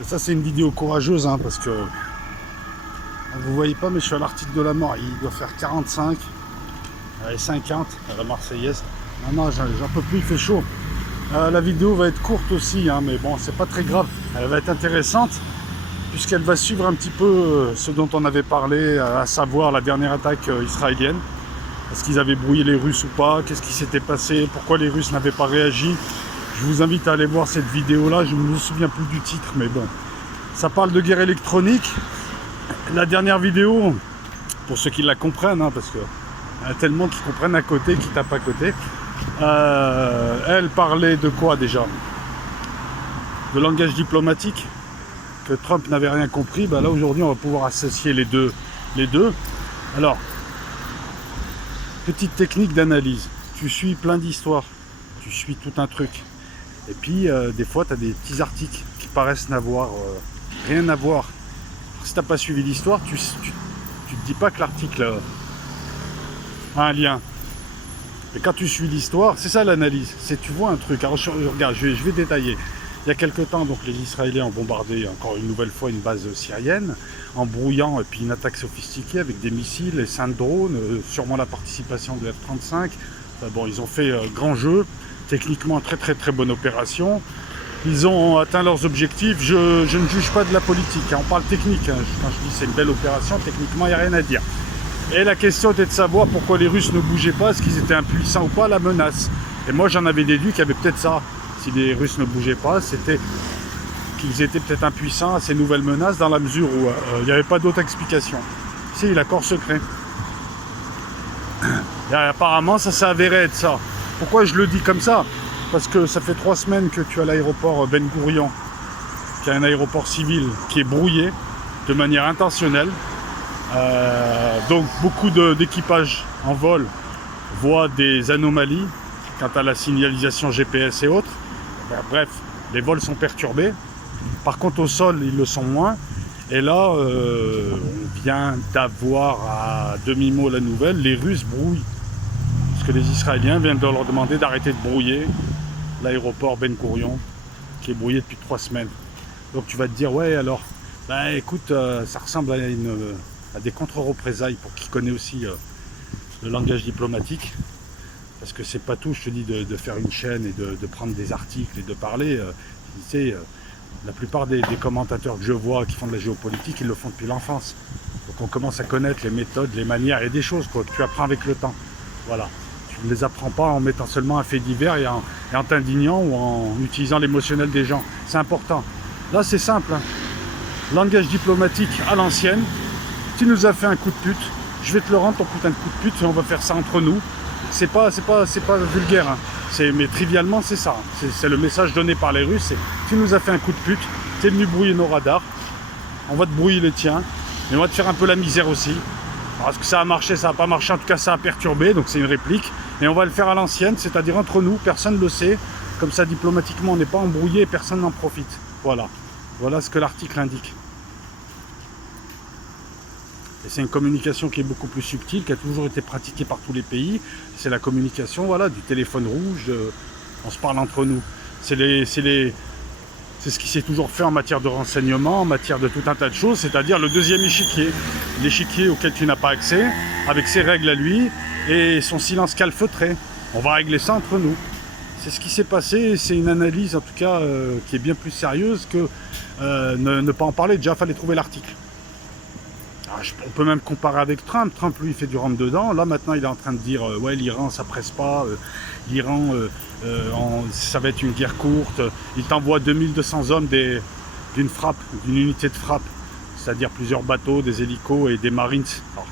Et ça, c'est une vidéo courageuse, hein, parce que vous voyez pas, mais je suis à l'article de la mort. Il doit faire 45 et 50 à la Marseillaise. Non, j'en peux plus, il fait chaud. La vidéo va être courte aussi, hein, mais bon, c'est pas très grave. Elle va être intéressante, puisqu'elle va suivre un petit peu ce dont on avait parlé, à savoir la dernière attaque israélienne. Est-ce qu'ils avaient brouillé les Russes ou pas? Qu'est-ce qui s'était passé? Pourquoi les Russes n'avaient pas réagi? Je vous invite à aller voir cette vidéo-là. Je ne me souviens plus du titre, mais bon. Ça parle de guerre électronique. La dernière vidéo, pour ceux qui la comprennent, hein, parce qu'il y en a tellement qui comprennent à côté, qui tapent à côté. Elle parlait de quoi déjà? De langage diplomatique, que Trump n'avait rien compris. Là aujourd'hui on va pouvoir associer les deux. Alors, petite technique d'analyse. Tu suis plein d'histoires, tu suis tout un truc. Et puis des fois tu as des petits articles qui paraissent n'avoir rien à voir. Si tu n'as pas suivi l'histoire, tu te dis pas que l'article a un lien. Et quand tu suis l'histoire, c'est ça l'analyse. C'est tu vois un truc. Alors regarde, je vais détailler. Il y a quelque temps, donc les Israéliens ont bombardé encore une nouvelle fois une base syrienne, en brouillant et puis une attaque sophistiquée avec des missiles et 5 drones, sûrement la participation de F-35. Bon, ils ont fait grand jeu, techniquement très très très bonne opération. Ils ont atteint leurs objectifs. Je ne juge pas de la politique, hein. On parle technique, hein. Quand je dis c'est une belle opération, techniquement il n'y a rien à dire. Et la question était de savoir pourquoi les Russes ne bougeaient pas, est-ce qu'ils étaient impuissants ou pas à la menace. Et moi j'en avais déduit qu'il y avait peut-être ça. Si les Russes ne bougeaient pas, c'était qu'ils étaient peut-être impuissants à ces nouvelles menaces dans la mesure où il n'y avait pas d'autre explication. C'est l'accord secret. Et apparemment ça s'est avéré être ça. Pourquoi je le dis comme ça? Parce que ça fait 3 semaines que tu as l'aéroport Ben Gurion, qui est un aéroport civil qui est brouillé de manière intentionnelle. Donc beaucoup d'équipages en vol voient des anomalies quant à la signalisation GPS et autres. Bref, les vols sont perturbés. Par contre au sol ils le sont moins. Et là on vient d'avoir à demi-mot la nouvelle, les Russes brouillent. Parce que les Israéliens viennent de leur demander d'arrêter de brouiller l'aéroport Ben Gurion, qui est brouillé depuis 3 semaines. Donc tu vas te dire, ouais alors, écoute, ça ressemble à des contre-représailles pour qui connaît aussi le langage diplomatique. Parce que c'est pas tout, je te dis, de faire une chaîne et de prendre des articles et de parler. Tu sais, la plupart des commentateurs que je vois qui font de la géopolitique, ils le font depuis l'enfance. Donc on commence à connaître les méthodes, les manières et des choses quoi, que tu apprends avec le temps. Voilà. Tu ne les apprends pas en mettant seulement un fait divers et en t'indignant ou en utilisant l'émotionnel des gens. C'est important. Là c'est simple, hein. Langage diplomatique à l'ancienne. Tu nous as fait un coup de pute, je vais te le rendre ton putain de coup de pute et on va faire ça entre nous. C'est pas vulgaire, hein. Mais trivialement c'est ça. C'est le message donné par les Russes, c'est tu nous as fait un coup de pute, t'es venu brouiller nos radars, on va te brouiller les tiens, mais on va te faire un peu la misère aussi. Alors, est-ce que ça a marché, ça n'a pas marché, en tout cas ça a perturbé, donc c'est une réplique. Et on va le faire à l'ancienne, c'est-à-dire entre nous, personne ne le sait. Comme ça diplomatiquement on n'est pas embrouillé et personne n'en profite. Voilà. Voilà ce que l'article indique. Et c'est une communication qui est beaucoup plus subtile, qui a toujours été pratiquée par tous les pays. C'est la communication, voilà, du téléphone rouge, on se parle entre nous. C'est ce qui s'est toujours fait en matière de renseignement, en matière de tout un tas de choses, c'est-à-dire le deuxième échiquier. L'échiquier auquel tu n'as pas accès, avec ses règles à lui, et son silence calfeutré. On va régler ça entre nous. C'est ce qui s'est passé, c'est une analyse en tout cas qui est bien plus sérieuse que ne pas en parler. Déjà, il fallait trouver l'article. On peut même comparer avec Trump. Trump, lui, il fait du rentre-dedans. Là, maintenant, il est en train de dire ouais, l'Iran, ça presse pas. L'Iran, ça va être une guerre courte. Il t'envoie 2200 hommes d'une frappe, d'une unité de frappe. C'est-à-dire plusieurs bateaux, des hélicos et des marines. Alors,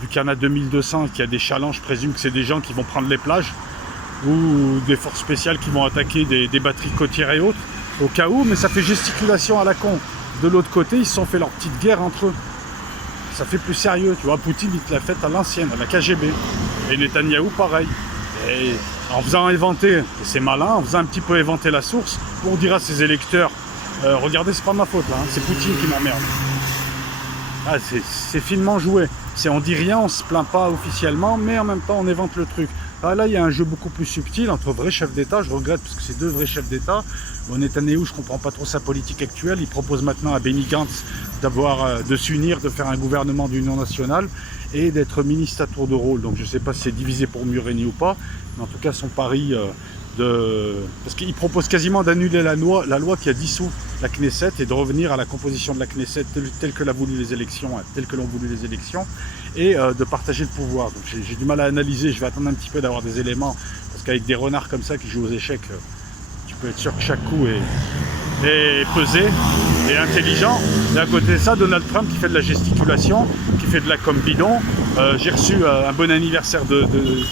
vu qu'il y en a 2200 et qu'il y a des challenges, je présume que c'est des gens qui vont prendre les plages ou des forces spéciales qui vont attaquer des batteries côtières et autres, au cas où. Mais ça fait gesticulation à la con. De l'autre côté, ils se sont fait leur petite guerre entre eux. Ça fait plus sérieux, tu vois. Poutine, il te l'a fait à l'ancienne, à la KGB. Et Netanyahou, pareil. Et en faisant inventer, et c'est malin, en faisant un petit peu inventer la source, pour dire à ses électeurs, regardez, c'est pas ma faute, là, hein, c'est Poutine qui m'emmerde. Ah, c'est finement joué. On dit rien, on se plaint pas officiellement, mais en même temps, on évente le truc. Ah, là, il y a un jeu beaucoup plus subtil entre vrais chefs d'État. Je regrette parce que c'est deux vrais chefs d'État. Netanyahou, je ne comprends pas trop sa politique actuelle. Il propose maintenant à Benny Gantz de s'unir, de faire un gouvernement d'union nationale et d'être ministre à tour de rôle. Donc je ne sais pas si c'est divisé pour mieux régner ou pas. Mais en tout cas, son pari parce qu'il propose quasiment d'annuler la loi qui a dissous la Knesset et de revenir à la composition de la Knesset telle que l'ont voulu les élections, et de partager le pouvoir. Donc j'ai du mal à analyser, je vais attendre un petit peu d'avoir des éléments, parce qu'avec des renards comme ça qui jouent aux échecs, tu peux être sûr que chaque coup est pesé et intelligent. Et à côté de ça, Donald Trump qui fait de la gesticulation, qui fait de la com bidon. J'ai reçu un bon anniversaire de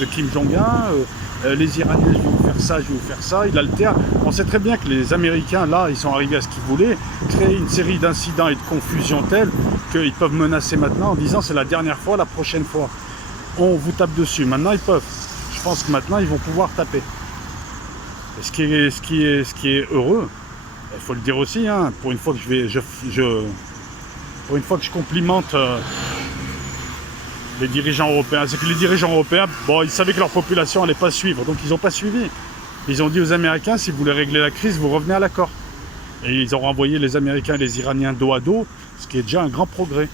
Kim Jong-un. Les Iraniens, je vais vous faire ça, je vais vous faire ça. Il alterne. On sait très bien que les Américains, là, ils sont arrivés à ce qu'ils voulaient, créer une série d'incidents et de confusions telles qu'ils peuvent menacer maintenant en disant c'est la dernière fois, la prochaine fois, on vous tape dessus. Maintenant, ils peuvent. Je pense que maintenant, ils vont pouvoir taper. Et ce qui est heureux, il faut le dire aussi, hein, pour une fois que pour une fois que je complimente les dirigeants européens, c'est que les dirigeants européens, bon, ils savaient que leur population n'allait pas suivre, donc ils n'ont pas suivi. Ils ont dit aux Américains, si vous voulez régler la crise, vous revenez à l'accord. Et ils ont renvoyé les Américains et les Iraniens dos à dos, ce qui est déjà un grand progrès.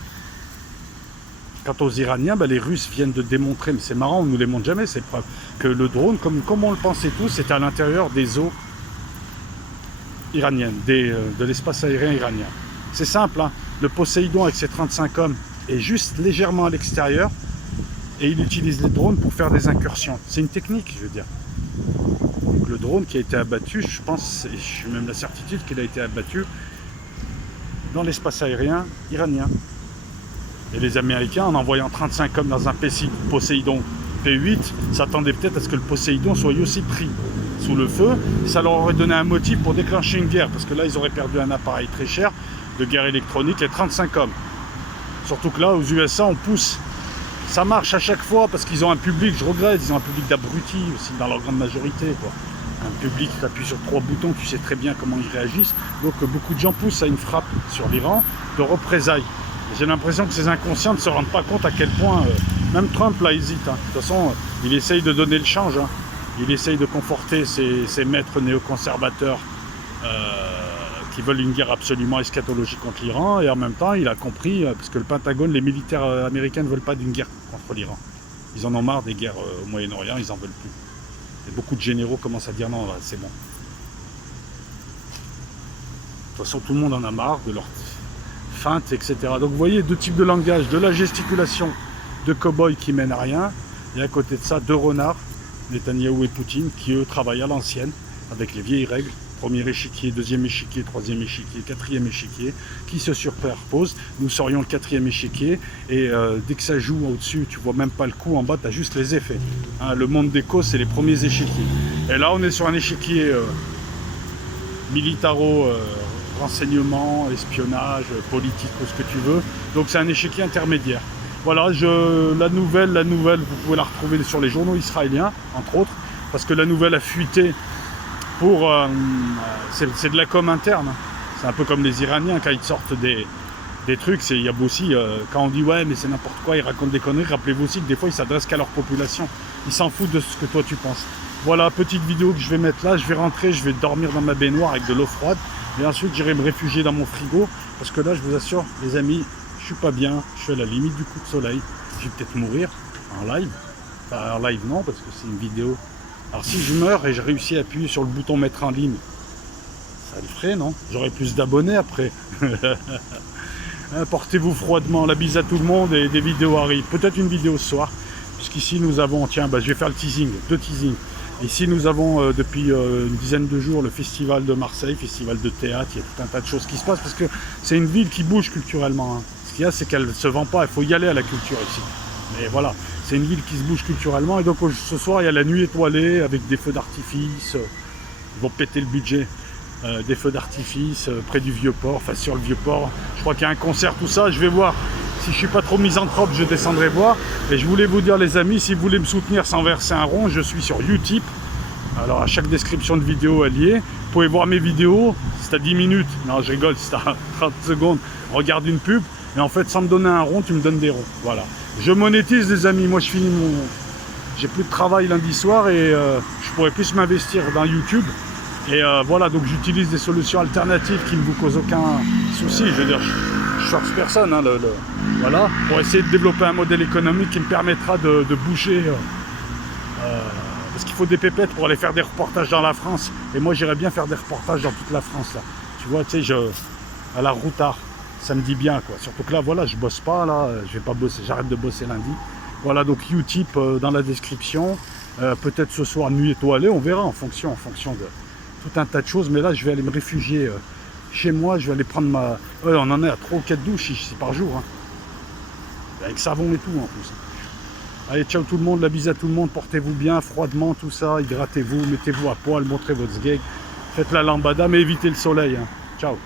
Quant aux Iraniens, les Russes viennent de démontrer, mais c'est marrant, on ne nous les montre jamais, ces preuves, que le drone, comme on le pensait tous, c'était à l'intérieur des eaux iraniennes, de l'espace aérien iranien. C'est simple, hein, le Poséidon avec ses 35 hommes est juste légèrement à l'extérieur et il utilise les drones pour faire des incursions. C'est une technique, je veux dire. Donc le drone qui a été abattu, je pense, et je suis même la certitude qu'il a été abattu dans l'espace aérien iranien. Et les Américains, en envoyant 35 hommes dans un Poséidon P8, s'attendaient peut-être à ce que le Poséidon soit aussi pris sous le feu. Ça leur aurait donné un motif pour déclencher une guerre, parce que là, ils auraient perdu un appareil très cher de guerre électronique et 35 hommes. Surtout que là, aux USA, on pousse. Ça marche à chaque fois parce qu'ils ont un public, je regrette, ils ont un public d'abrutis aussi dans leur grande majorité, quoi. Un public qui appuie sur 3 boutons, tu sais très bien comment ils réagissent. Donc beaucoup de gens poussent à une frappe sur l'Iran de représailles. J'ai l'impression que ces inconscients ne se rendent pas compte à quel point, même Trump là hésite. Hein. De toute façon, il essaye de donner le change. Hein. Il essaye de conforter ses maîtres néoconservateurs qui veulent une guerre absolument eschatologique contre l'Iran. Et en même temps, il a compris, parce que le Pentagone, les militaires américains ne veulent pas d'une guerre contre l'Iran. Ils en ont marre des guerres au Moyen-Orient, ils n'en veulent plus. Et beaucoup de généraux commencent à dire non, c'est bon. De toute façon, tout le monde en a marre de leur feinte, etc. Donc vous voyez, deux types de langage, de la gesticulation de cow-boys qui mènent à rien, et à côté de ça, deux renards, Netanyahou et Poutine, qui eux travaillent à l'ancienne, avec les vieilles règles, premier échiquier, deuxième échiquier, troisième échiquier, quatrième échiquier, qui se superposent. Nous serions le quatrième échiquier, et dès que ça joue au-dessus, tu vois même pas le coup, en bas, tu as juste les effets. Hein, le monde d'écho, c'est les premiers échiquiers. Et là, on est sur un échiquier militaro, renseignement, espionnage, politique, ou ce que tu veux. Donc c'est un échiquier intermédiaire. Voilà, la nouvelle, vous pouvez la retrouver sur les journaux israéliens, entre autres, parce que la nouvelle a fuité pour... c'est de la com interne. C'est un peu comme les Iraniens, quand ils sortent des trucs, il y a aussi, quand on dit ouais mais c'est n'importe quoi, ils racontent des conneries, rappelez-vous aussi que des fois ils s'adressent qu'à leur population. Ils s'en foutent de ce que toi tu penses. Voilà, petite vidéo que je vais mettre là, je vais rentrer, je vais dormir dans ma baignoire avec de l'eau froide, et ensuite j'irai me réfugier dans mon frigo, parce que là je vous assure, les amis, je suis pas bien, je suis à la limite du coup de soleil, je vais peut-être mourir en live, enfin en live non, parce que c'est une vidéo. Alors si je meurs et je réussis à appuyer sur le bouton mettre en ligne, ça le ferait, non? J'aurai plus d'abonnés après. Portez-vous froidement, la bise à tout le monde et des vidéos arrivent. Peut-être une vidéo ce soir, puisqu'ici nous avons, tiens, je vais faire le teasing, 2 teasings. Ici nous avons depuis une dizaine de jours le festival de Marseille, festival de théâtre, il y a tout un tas de choses qui se passent, parce que c'est une ville qui bouge culturellement. Hein. Ce qu'il y a, c'est qu'elle ne se vend pas, il faut y aller à la culture ici. Mais voilà, c'est une ville qui se bouge culturellement, et donc ce soir il y a la nuit étoilée avec des feux d'artifice, ils vont péter le budget. Des feux d'artifice près du Vieux-Port, enfin sur le Vieux-Port. Je crois qu'il y a un concert, tout ça, je vais voir. Si je suis pas trop misanthrope, je descendrai voir. Et je voulais vous dire les amis, si vous voulez me soutenir sans verser un rond, je suis sur Utip. Alors à chaque description de vidéo elle y est. Vous pouvez voir mes vidéos, c'est à 10 minutes. Non je rigole, c'est à 30 secondes. Regarde une pub, et en fait sans me donner un rond, tu me donnes des ronds. Voilà. Je monétise les amis, moi je finis j'ai plus de travail lundi soir et je pourrais plus m'investir dans YouTube. Et voilà, donc j'utilise des solutions alternatives qui ne vous causent aucun souci. Je veux dire, je force personne, hein, voilà, pour essayer de développer un modèle économique qui me permettra de bouger. Parce qu'il faut des pépettes pour aller faire des reportages dans la France. Et moi, j'irais bien faire des reportages dans toute la France, là. Tu vois, tu sais, à la routard, ça me dit bien, quoi. Surtout que là, voilà, je bosse pas, là, je vais pas bosser, j'arrête de bosser lundi. Voilà, donc Utip dans la description. Peut-être ce soir, nuit étoilée, on verra en fonction de tout un tas de choses. Mais là, je vais aller me réfugier chez moi. Je vais aller prendre ma... on en est à 3 ou 4 douches ici par jour, hein. Avec savon et tout, en plus. Allez, ciao tout le monde, la bise à tout le monde, portez-vous bien, froidement, tout ça, hydratez-vous, mettez-vous à poil, montrez votre sgeg, faites la lambada, mais évitez le soleil, hein. Ciao.